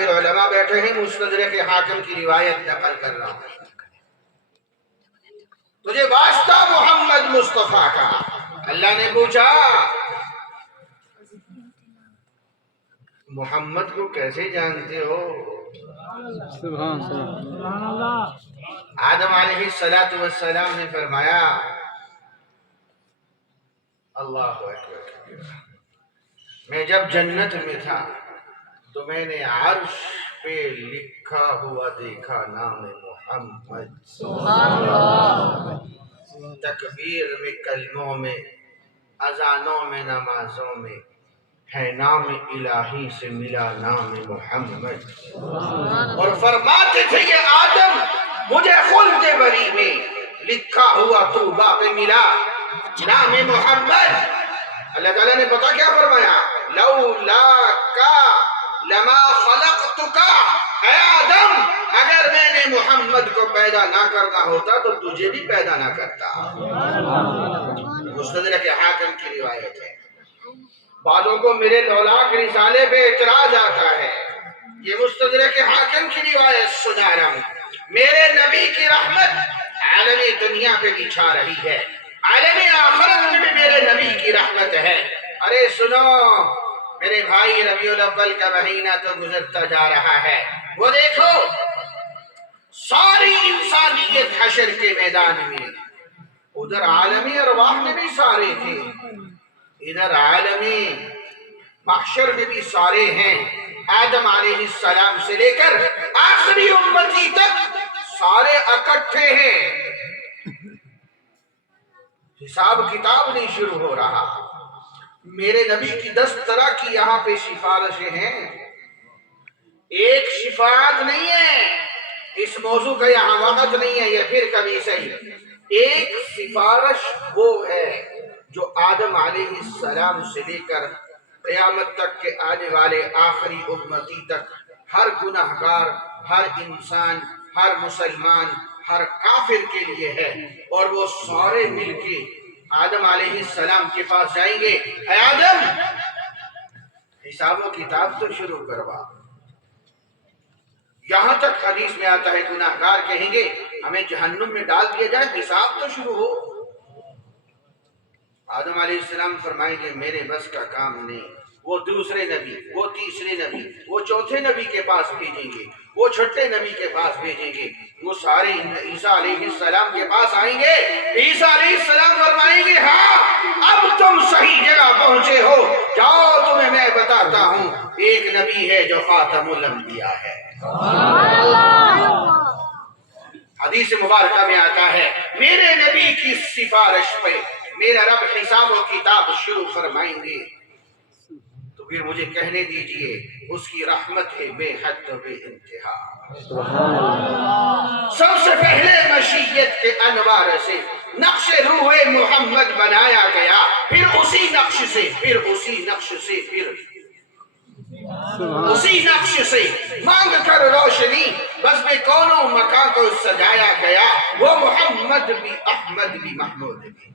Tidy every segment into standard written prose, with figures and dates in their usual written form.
اکابر علماء بیٹھے ہیں، مستدرک حاکم کی روایت نقل کر رہا ہوں۔ تجھے واسطہ محمد مصطفیٰ کا، اللہ نے پوچھا محمد کو کیسے جانتے ہو؟ سبحان اللہ۔ آدم علیہ السلام نے فرمایا اللہ اکبر، میں جب جنت میں تھا تو میں نے عرش پہ لکھا ہوا دیکھا نام محمد، سبحان اللہ۔ تکبیر میں، کلموں میں، اذانوں میں، نمازوں میں ہے نام الہی سے ملا نام محمد، اور فرماتے تھے یہ آدم مجھے خلد بری میں لکھا ہوا طوبہ پہ ملا نام محمد۔ اللہ تعالیٰ نے پتا کیا فرمایا؟ لولا کا لما خلقتک، اے آدم اگر میں نے محمد کو پیدا نہ کرنا ہوتا تو تجھے بھی پیدا نہ کرتا۔ مستدرک حاکم کی روایت ہے۔ بعضوں کو میرے لولاک رسالے پہ اعتراض آتا ہے، یہ مستدرک حاکم کی روایت سنا رہا ہوں۔ میرے نبی کی رحمت عالمی دنیا پہ بھی چھا رہی ہے، عالمی آخرت میں بھی میرے نبی کی رحمت ہے۔ ارے سنو میرے بھائی، ربیع الاول کا مہینہ تو گزرتا جا رہا ہے، وہ دیکھو ساری انسانیت حشر کے میدان میں، ادھر عالمی ارواح میں بھی سارے تھے، ادھر عالمی محشر میں بھی سارے ہیں۔ آدم علیہ السلام سے لے کر آخری امتی تک سارے اکٹھے ہیں، حساب کتاب نہیں شروع ہو رہا۔ میرے نبی کی 10 طرح کی یہاں پہ سفارشیں ہیں، ایک شفاعت نہیں ہے، اس موضوع کا یہاں وقت نہیں ہے، یہ پھر کبھی صحیح۔ ایک سفارش وہ ہے جو آدم علیہ السلام سے لے کر قیامت تک کے آنے والے آخری امتی تک ہر گناہگار، ہر انسان، ہر مسلمان، ہر کافر کے لیے ہے، اور وہ سارے مل کے آدم علیہ السلام کے پاس جائیں گے، اے آدم حساب و کتاب تو شروع کروا۔ یہاں تک حدیث میں آتا ہے گناہگار کہیں گے ہمیں جہنم میں ڈال دیا جائے، حساب تو شروع ہو۔ آدم علیہ السلام فرمائیں گے میرے بس کا کام نہیں، وہ دوسرے نبی، وہ تیسرے نبی، وہ چوتھے نبی کے پاس بھیجیں گے، وہ چھٹے نبی کے پاس بھیجیں گے، وہ سارے عیسیٰ علیہ السلام کے پاس آئیں گے۔ عیسیٰ علیہ السلام فرمائیں گے ہاں اب تم صحیح جگہ پہنچے ہو، جاؤ تمہیں میں بتاتا ہوں ایک نبی ہے جو خاتم الانبیاء ہے۔ حدیث مبارکہ میں آتا ہے میرے نبی کی سفارش پہ میرا رب حساب و کتاب شروع فرمائیں گے، تو پھر مجھے کہنے دیجئے اس کی رحمت ہے بے حد و بے انتہا۔ سب سے پہلے مشیت کے انوار سے نقش روح محمد بنایا گیا، پھر اسی نقش سے اسی نقش سے مانگ کر روشنی بس میں کونوں مکان کو سجایا گیا، وہ محمد بھی، احمد بھی، محمود بھی،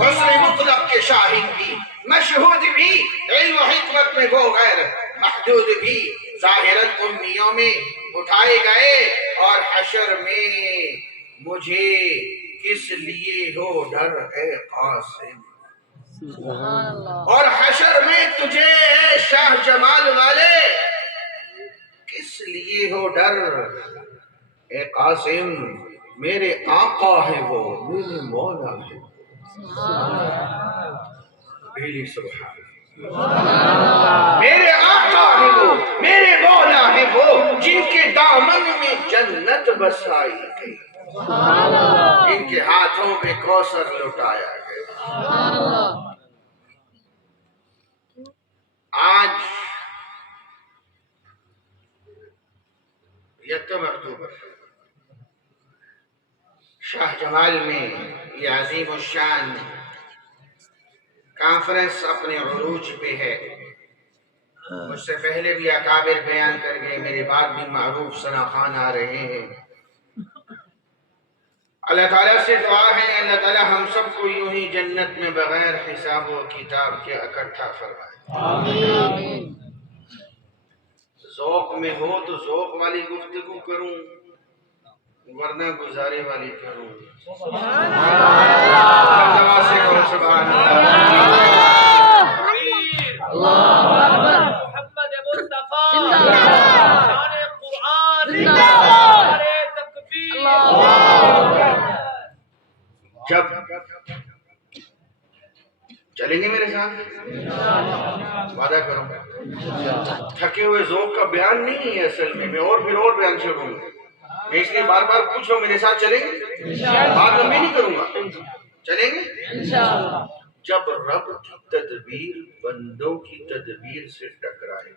حسن مطلق کے شاہد بھی، مشہود بھی، علم و حکمت میں وہ غیر محدود بھی، ظاہراً امیوں میں اٹھائے گئے، اور حشر میں مجھے کس لیے ہو ڈر اے قاسم، اور حشر میں تجھے اے شاہ جمال والے کس لیے ہو ڈر اے قاسم، میرے آقا ہے وہ، میرے مولا ہے سبحان میرے آقا ہے وہ، میرے مولا ہے وہ، جن کے دامن میں جنت بسائی گئی، جن کے ہاتھوں پہ کوثر لٹایا گیا۔ آج یکم اکتوبر شاہ جمال میں یہ عظیم الشان کانفرنس اپنے عروج پہ ہے۔ مجھ سے پہلے بھی اکابر بیان کر گئے، میرے بعد بھی معروف ثناخوان آ رہے ہیں۔ اللہ تعالیٰ سے دعا ہے اللہ تعالیٰ ہم سب کو یوں ہی جنت میں بغیر حساب و کتاب کے اکٹھا فرمائے۔ آمین۔ میں ہو تو ذوق والی گفتگو کروں ورنہ گزارے والی کروں. اللہ سے کہو سبحان اللہ. محمد مصطفیٰ شان قرآن نعرے تکبیر. جب چلیں گے میرے ساتھ وعدہ کرو. تھکے ہوئے ذوق کا بیان نہیں ہے اصل میں اور پھر اور بیان چھوڑوں گا. میں اس لیے بار بار پوچھ رہا ہوں میرے ساتھ چلیں گے. بات لمبی نہیں کروں گا. چلیں گے. جب رب کی تدبیر بندوں کی تدبیر سے ٹکرائے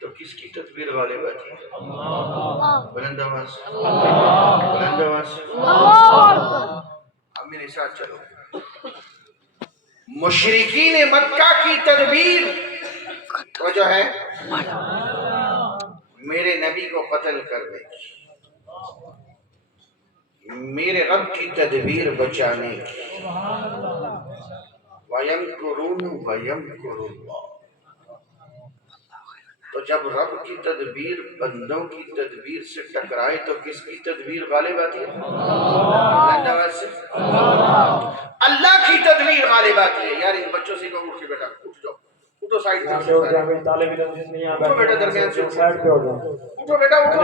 تو کس کی تدبیر غالب آتی ہے؟ بلند آواز بلند آواز. اب میرے ساتھ چلو. مشرکین مکہ کی تدبیر وہ جو ہے میرے نبی کو قتل کر دے گی. میرے رب کی تدبیر بچانے کی. وَيَمْكُرُونَ وَيَمْكُرُ اللَّهُ. تو جب رب کی تدبیر بندوں کی تدبیر سے ٹکرائے تو کس کی تدبیر غالب آتی ہے؟ اللہ کی تدبیر غالب آتی ہے. یار ان بچوں سے کہو اٹھ کے بیٹا اٹھ جاؤ. اٹھو سائڈ پہ اٹھو بیٹا درمیان سے اٹھو بیٹا اٹھو.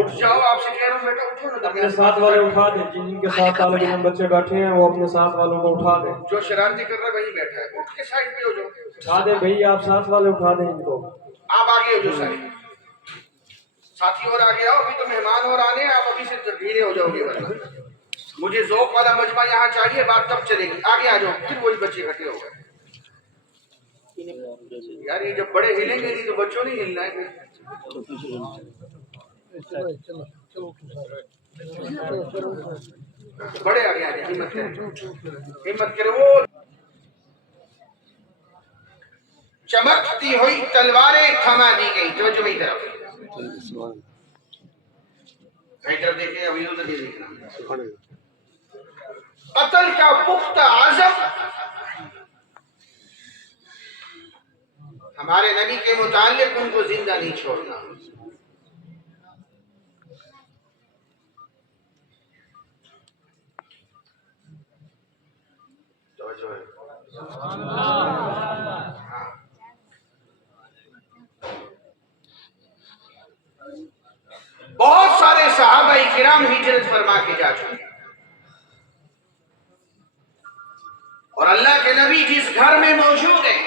اٹھ جاؤ. آپ سے کہہ رہا ہوں بیٹا اٹھو نا درمیان سے. ساتھ والے اٹھا دیں جن کے ساتھ طالب علم بچے بیٹھے ہیں وہ اپنے ساتھ والوں کو اٹھا دیں. جو شرارتی کر رہا ہے وہی بیٹھا ہے. اٹھ کے سائڈ پہ ہو جاؤ. اٹھا دیں بھائی آپ ساتھ والے اٹھا دیں ان کو. آپ آگے ہو جاؤ سارے ساتھی اور آگے آؤ. ابھی تو مہمان اور آنے ہیں. آپ ابھی سے دھیرے ہو جاؤ گے ورنہ مجھے ذوق والا مجمع یہاں چاہیے. بات تب چلے گی. آگے آ جاؤ. پھر وہی بچے اکٹھے ہو گئے. یار یہ جب بڑے ہلیں گے نہیں تو بچوں نہیں ہلنا ہے. بڑے آگے آگے ہمت کریں ہمت کریں. وہ چمکتی ہوئی تلواریں تھما دی گئی. توجہ میری طرف میری طرف دیکھیں. ابھی ادھر نہیں دیکھنا. قتل کا پختہ عزم ہمارے نبی کے متعلق ان کو زندہ نہیں چھوڑنا. توجہ ہے. بہت سارے صحابہ کرام ہجرت فرما کے جا چکے اور اللہ کے نبی جس گھر میں موجود ہے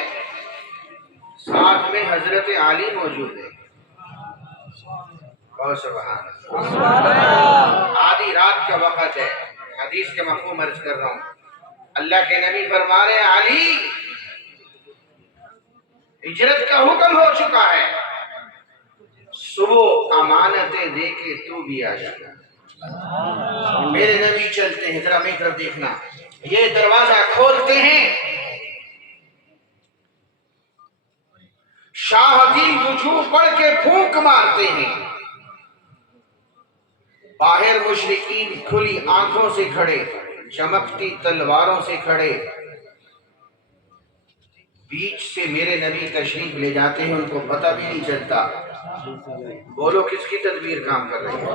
ساتھ میں حضرت علی موجود ہے. سبحان اللہ. آدھی رات کا وقت ہے. حدیث کے مفہوم عرض کر رہا ہوں. اللہ کے نبی فرما رہے ہیں علی ہجرت کا حکم ہو چکا ہے. صبح امانتیں دے کے تو بھی آ جانا. میرے نبی چلتے ہیں. ذرا میری طرف دیکھنا. یہ دروازہ کھولتے ہیں. شاہدین وجوہ پڑھ کے پھونک مارتے ہیں. باہر مشرکین کھلی آنکھوں سے کھڑے چمکتی تلواروں سے کھڑے. بیچ سے میرے نبی تشریف لے جاتے ہیں. ان کو پتہ بھی نہیں چلتا. بولو کس کی تدبیر کام کر رہی ہے؟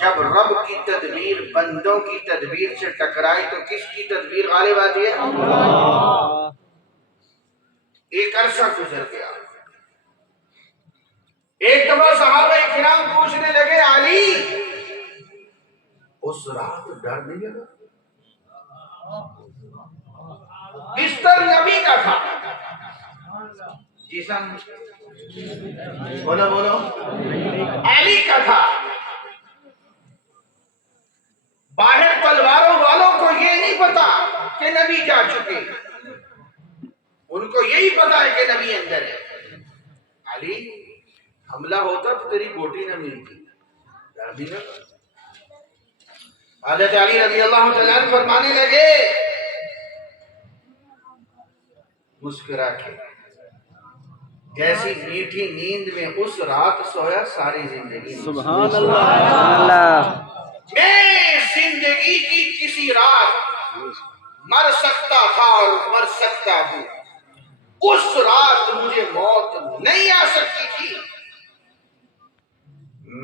جب رب کی تدبیر بندوں کی تدبیر سے ٹکرائے تو کس کی تدبیر غالب آتی ہے؟ ایک عرصہ گزر گیا. ایک دفعہ صحابہ کرام پوچھنے لگے علی اس رات ڈر نہیں لگا؟ بستر نبی کا تھا. جی سن بولو بولو علی کا تھا. باہر تلواروں والوں کو یہ نہیں پتا کہ نبی جا چکے. ان کو یہی پتا ہے کہ نبی اندر ہے. علی حملہ ہوتا تو تیری بوٹی نہ ملتی. ڈر بھی نہ. حضرت علی رضی اللہ تعالیٰ عنہ فرمانے لگے مسکرا کے جیسی میٹھی نیند میں اس رات سویا ساری زندگی. سبحان اللہ. میں زندگی کی کسی رات مر سکتا تھا اور مر سکتا ہوں. اس رات مجھے موت نہیں آ سکتی تھی۔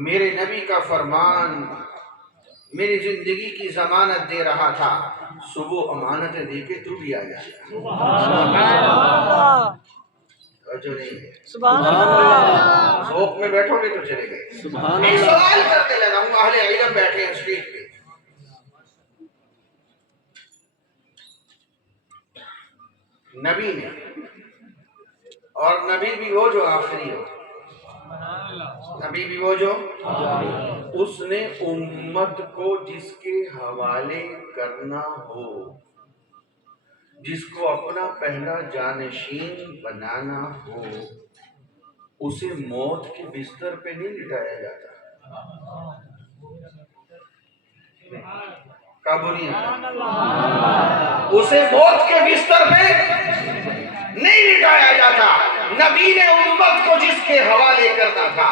میرے نبی کا فرمان میری زندگی کی ضمانت دے رہا تھا، صبح امانتیں دے کے تو بھی آ جائے۔ جو نہیں ہے سبحان اللہ، ذوق میں بیٹھو گے تو چلے گئے۔ سبحان میں اللہ، سوال کرنے لگا ہوں، اہل علم بیٹھے ہیں اسٹیج پہ، نبی نے، اور نبی بھی وہ جو آخری ہو، نبی بھی وہ جو اس نے امت کو جس کے حوالے کرنا ہو، جس کو اپنا پہلا جانشین بنانا ہو، اسے موت کے بستر پہ نہیں لٹایا جاتا۔ اسے موت کے بستر پہ نہیں لٹایا جاتا۔ نبی نے امت کو جس کے حوالے کرنا تھا،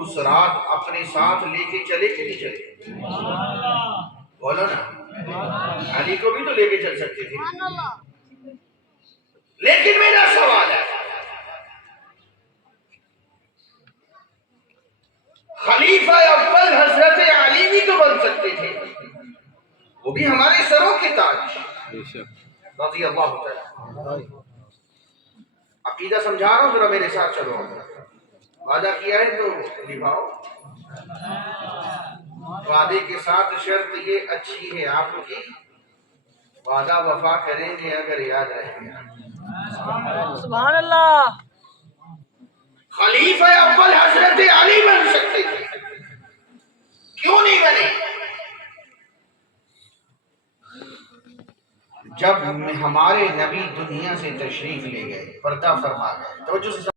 اس رات اپنے ساتھ لے کے چلے کہ نہیں چلے؟ بولو نا، علی کو بھی تو لے کے چل سکتے تھے۔ لیکن میرا سوال ہے، خلیفہ اول حضرت علی بھی تو بن سکتے تھے، وہ بھی ہمارے سروں کے تاج رضی اللہ تعالی۔ عقیدہ سمجھا رہا ہوں، ذرا میرے ساتھ چلو۔ وعدہ کیا ہے تو نبھاؤ۔ وعدے کے ساتھ شرط یہ اچھی ہے آپ کی، وعدہ وفا کریں گے اگر یاد رہیں گے۔ سبحان اللہ، خلیفہ اول حضرت علی بن سکتے تھے، کیوں نہیں بنے؟ جب ہمارے نبی دنیا سے تشریف لے گئے، پردہ فرما گئے، توجہ سے